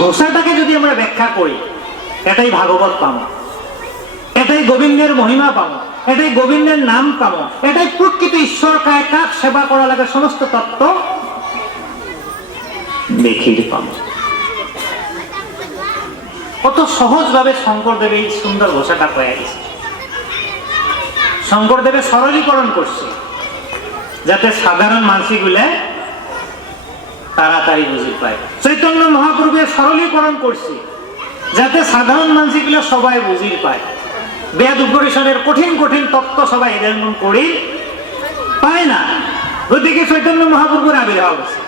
ঘোষাটাকে যদি আমরা ব্যাখ্যা করি, এটাই ভাগবত পাবো, এটাই গোবিন্দের মহিমা পাবো, এটাই গোবিন্দের নাম পাবো, এটাই প্রকৃত ঈশ্বর কায় কাক সেবা করা লাগে সমস্ত তত্ত্ব দেখির পাবো। কত সহজভাবে শঙ্করদেব এই সুন্দর ঘোষাটা পেয়ে গেছে। শঙ্করদেবে সরলীকরণ করছে যাতে সাধারণ মানুষগুলো তাড়াতাড়ি বুঝে পায়। চৈতন্য মহাপ্রভুর সরলীকরণ করছে যাতে সাধারণ মানুষগুলো সবাই বুঝি পায়। বেদ উপনিষদের কঠিন কঠিন তত্ত্ব সবাই এদের মন করি পায় না, গতিকে চৈতন্য মহাপ্রভুর আবির্ভাব হয়েছে,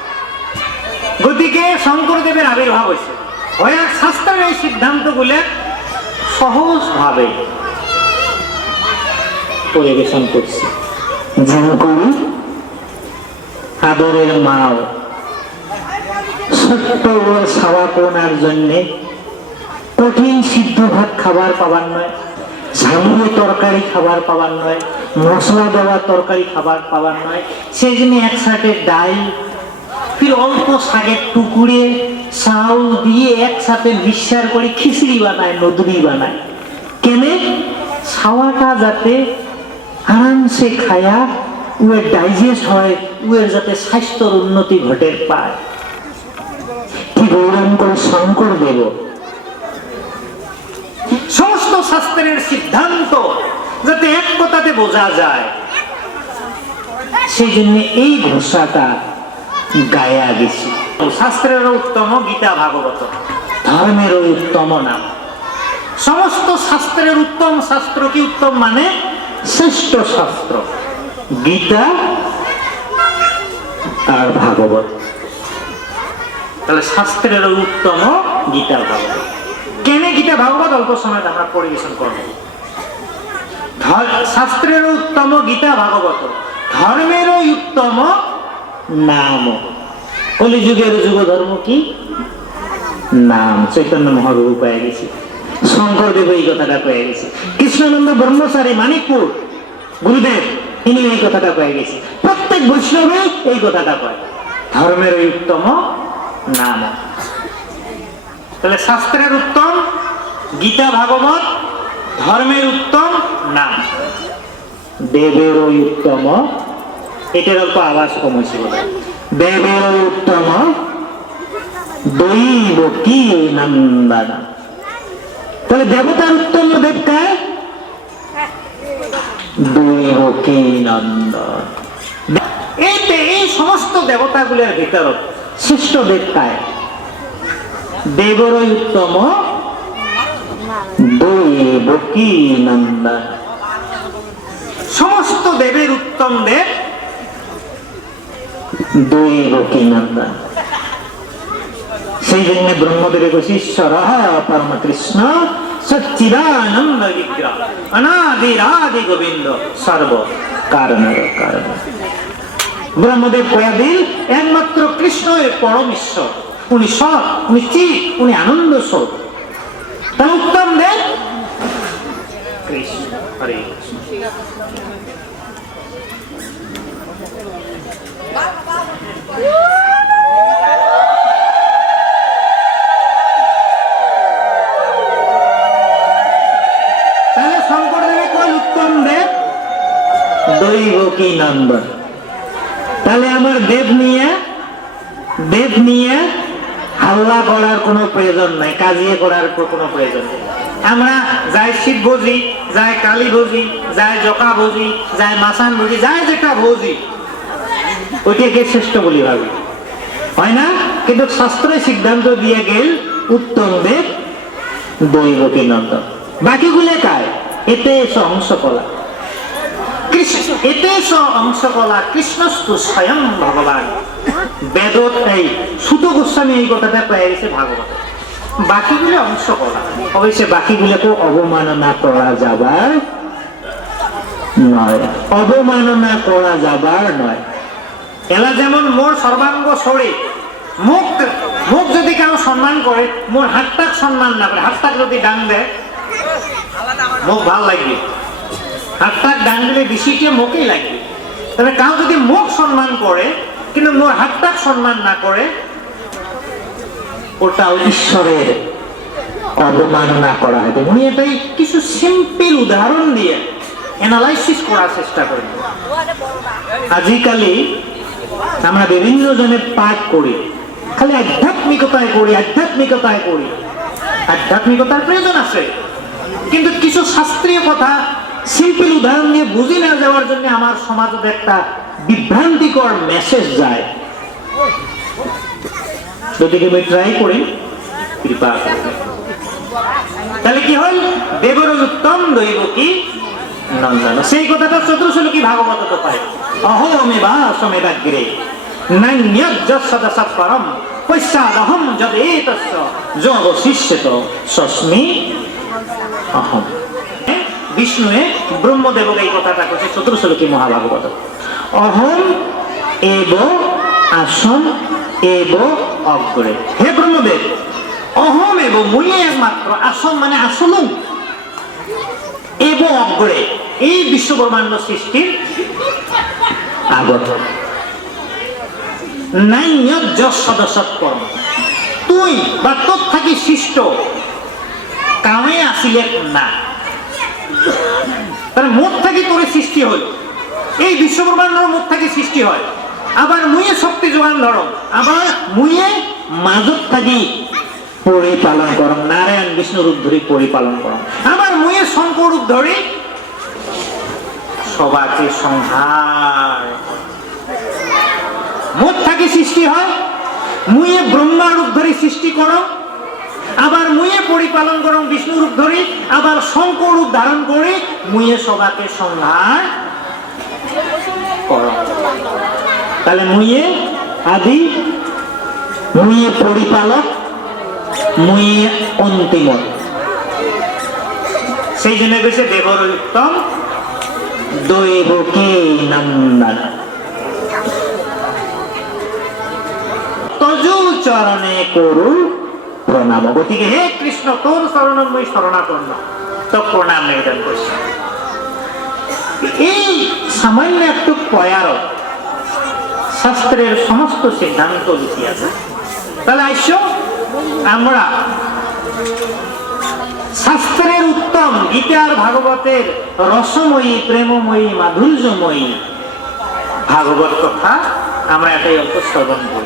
গতিকে শঙ্করদেবের আবির্ভাব হয়েছে। শাস্ত্রের এই সিদ্ধান্তগুলো সহজভাবে পরিবেশন করছে। আদরের মাও ছোট্ট সাওয়া কোনার জন্য কঠিন সিদ্ধ ভাত খাবার পাবার নয়, ঝামুয়ে তরকারি খাবার পাবার নয়, মশলা দেওয়া তরকারি খাবার পাবার নয়, সেই জন্য একসাথে ডাল ফির অল্প শাকের টুকুরে চাউল দিয়ে একসাথে মিক্সার করে খিচড়ি বানায়, নদুরি বানায়। কেনে খাওয়াটা যাতে আরামসে খায়া উয়ের ডাইজেস্ট হয়, উয়ের যাতে স্বাস্থ্যর উন্নতি ঘটে পায়। কি গৌরব করে শঙ্করদেব সমস্ত শাস্ত্রের সিদ্ধান্ত যাতে এক কথাতে বোঝা যায়, সেই জন্য এই ঘোষাটা গায়া গেছি। শাস্ত্রের উত্তম গীতা ভাগবত, ধর্মের উত্তম নাম। সমস্ত শাস্ত্রের উত্তম শাস্ত্র কি উত্তম মানে শ্রেষ্ঠ শাস্ত্র গীতা আর ভাগবত। তাহলে শাস্ত্রের উত্তম গীতা ভাগবত। কেন গীতা ভাগবত অল্প সময় আমরা পরিবেশন করব। শাস্ত্রের উত্তম গীতা ভাগবত, ধর্মের উত্তম নাম। কলিযুগের যুগ ধর্ম কি নাম। চৈতন্য মহাপ্রভু পেয়ে গেছে, শঙ্করদেব এই কথাটা পেয়ে গেছে, কৃষ্ণানন্দ ব্রহ্মচারী মানিকপুর গুরুদেব তিনি এই কথাটা পেয়ে গেছে, প্রত্যেক বৈষ্ণবে এই কথাটা পায়, ধর্মের উত্তম নাম। তাহলে শাস্ত্রের উত্তম গীতা ভাগবত, ধর্মের উত্তম নাম, দেবের উত্তম। এটার অল্প আওয়াজ কম হয়েছে বলে। দেবের উত্তম দৈব কি নন্দনা। তাহলে দেবতার উত্তম দেব কায়? দৈব কি নন্দন। এই সমস্ত দেবতাগুলোর ভিতর শ্রেষ্ঠ দেব কায়? দেবর উত্তম দৈব কি নন্দন। সমস্ত দেবের উত্তম দেব দৈব কি নন্দন। সেই জন্য ব্রহ্মদেবের ঈশ্বর পরম কৃষ্ণ সচ্চিদানন্দ বিগ্রহ অনাদিরাদি গোবিন্দ সর্ব কারণের কারণ। ব্রহ্মদেব কয়াদিল একমাত্র কৃষ্ণ এর পরম ঈশ্বর, উনি সৎ, উনি চিৎ, উনি আনন্দ স্বরূপ। তার উত্তম দেব কৃষ্ণ। হরে কৃষ্ণ। তাহলে শঙ্করদেবের কোন উত্তম দেব? দৈব কি নন্দন। তাহলে আমার দেব নিয়ে হাল্লা করার কোনো প্রয়োজন নাই, কাজিয়ে করার কোনো প্রয়োজন নেই। আমরা যাই শিব ভোজি, যাই কালী ভোজি, যাই জকা ভোজি, যাই মাসান ভোজি, যাই যেটা ভোজি ওইটাকে শ্রেষ্ঠ বলি ভাবি, হয় না? কিন্তু শাস্ত্রে সিদ্ধান্ত দিয়ে গেল উত্তম দেব দৈব কি নন্দন। বাকিগুলো কায়? এতে এসো অংশকলা, এতে এসো অংশকলা কৃষ্ণস্তু স্বয়ং ভগবান। বেদত এই সুত গোস্বামী এই কথাটা পেয়ে গেছে ভাগবত। বাকিগুলো অংশকলা, অবশ্যই বাকিগুলোকে অবমাননা করা যাবার নয়, অবমাননা করা যাবার নয়। এলা যেমন মোর সর্বাঙ্গ শরীর, মুখ যদি কেউ সম্মান করে, মোর হাতটাক সম্মান না করে, হাতটাক যদি ডান দেয় মুখ ভাল লাগবে, হাতটাক ডান দিলে বেশিকে মুখেই লাগবে। তবে কেউ যদি মুখ সম্মান করে কিন্তু মোর হাতটাক সম্মান না করে ওটাও ঈশ্বরের অবমাননা করা হবে। উনি এটাই কিছু সিম্পল উদাহরণ দিয়ে অ্যানালাইসিস করার চেষ্টা করেন। আজিকালি আমরা বিভিন্ন জনে পাঠ করি, খালি আধ্যাত্মিকতায় করি, আধ্যাত্মিকতায় করি। আধ্যাত্মিকতার প্রয়োজন আছে, কিন্তু কিছু শাস্ত্রীয় কথা সিম্পল উদাহরণ দিয়ে বুঝি না যাওয়ার জন্য আমার সমাজে একটা বিভ্রান্তিকর মেসেজ যায়। যদি কেউ ট্রাই করেন কৃপা করবেন। তাহলে কি হল? দেবর উত্তম দৈব কি নন্দন। সেই কথাটা চতুর্শ্লোকী ভাগবত তো পাই। অহমেবা সমেদাগ্রে নান্যজ্জসদসৎপরম পশ্চাদহম যদেতস্য যোগশিষ্যত সস্মি অহম। বিষ্ণুয়ে ব্রহ্মদেবকে এই কথাটা কইছে চতুর্শ্লোকী মহাভাগবত। অহম এব আসম এব অগ্রে। হে ব্রহ্মদেব, অহম এব মুয়ে একমাত্র, আসম মানে আসলুম, এব অগ্রে এই বিশ্ব ব্রহ্মাণ্ড সৃষ্টির আগত। নাইন্যজ্জসদসৎপরম, তুই বা তোর থাকি সৃষ্ট কামে আসিলে না। তাহলে মুখ থাকি তোর সৃষ্টি হল, এই বিশ্ব ব্রহ্মাণ্ডের মুখ থাকি সৃষ্টি হয়। আবার মুয়ে শক্তি যোগান ধরম, আবার মুয়ে মাজত থাকি পরিপালন করম, নারায়ণ বিষ্ণু রূপ ধরে পরিপালন করম। আবার মুয়ে শঙ্কর রূপ ধরে সবাকে সংহার। মুখ থাকি সৃষ্টি হয়, মুয়ে ব্রহ্মা রূপ ধরে সৃষ্টি করম, আবার মুয়ে পরিপালন করম বিষ্ণু রূপ ধরে, আবার শঙ্কর রূপ ধারণ করে মুয়ে সবাকে সংহার করম। তাহলে মুয়ে আদি, মুয়ে পরিপালক, মুয়ে অন্তিম। সেই জন্য বেশি দেবর উত্তম দৈবকে নন্দন। তজু চরণে করু প্রণাম। গতিকে হে কৃষ্ণ, তোর চরণ মই শরণাপন্ন, তো প্রণাম নিবেদন করছি। এই সামান্য একটু পয়ার শাস্ত্রের সমস্ত সিদ্ধান্ত লিখি আছে। তাহলে আইসো আমরা শাস্ত্রের উত্তম গীতার ভাগবতের রসময়ী, প্রেমময়ী, মাধুর্যময়ী ভাগবত কথা আমরা এটাই অল্প শ্রবণ করি।